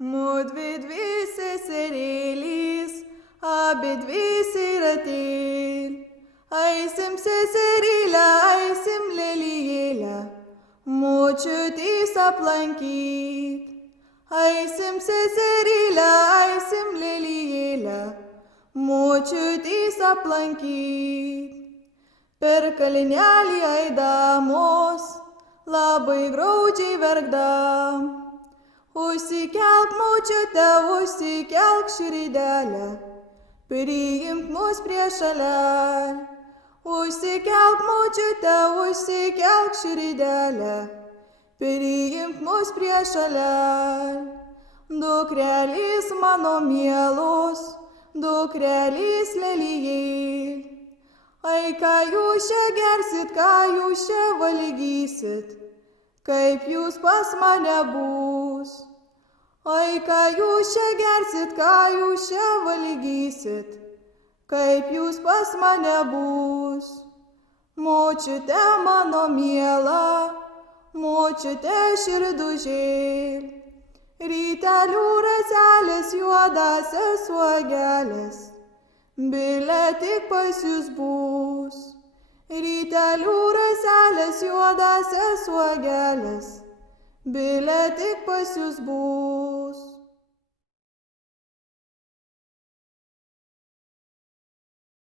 Mudvi dvi seserėlės, abidvi siratėl. Aisim seserėlę, aisim lelijėlę, močiutės aplankyt. Aisim seserėlę, aisim lelijėlę, močiutės aplankyt. Per kalnelį eidamos, labai graudžiai verkdam. Užsikelk, močiute, užsikelk širdelę, priimk mus prie šalelį. Užsikelk, močiute, užsikelk širdelę, priimk mus prie šalelį. Dukrelės mano mielos, dukrelės lelijėl. Ai, ką jūs čia gersit, ką jūs čia valgysit, kaip jūs pas mane bus. Ai, ką jūs čia gersit, ką jūs čia valgysit, kaip jūs pas mane bus. Močiute mano miela, močiute širdužėl, rytelių raselis, juodasias uogelės, bile tik pas jūs bus. Rytelių raselės, juodasias uogelės, bile tik pas jūs bus.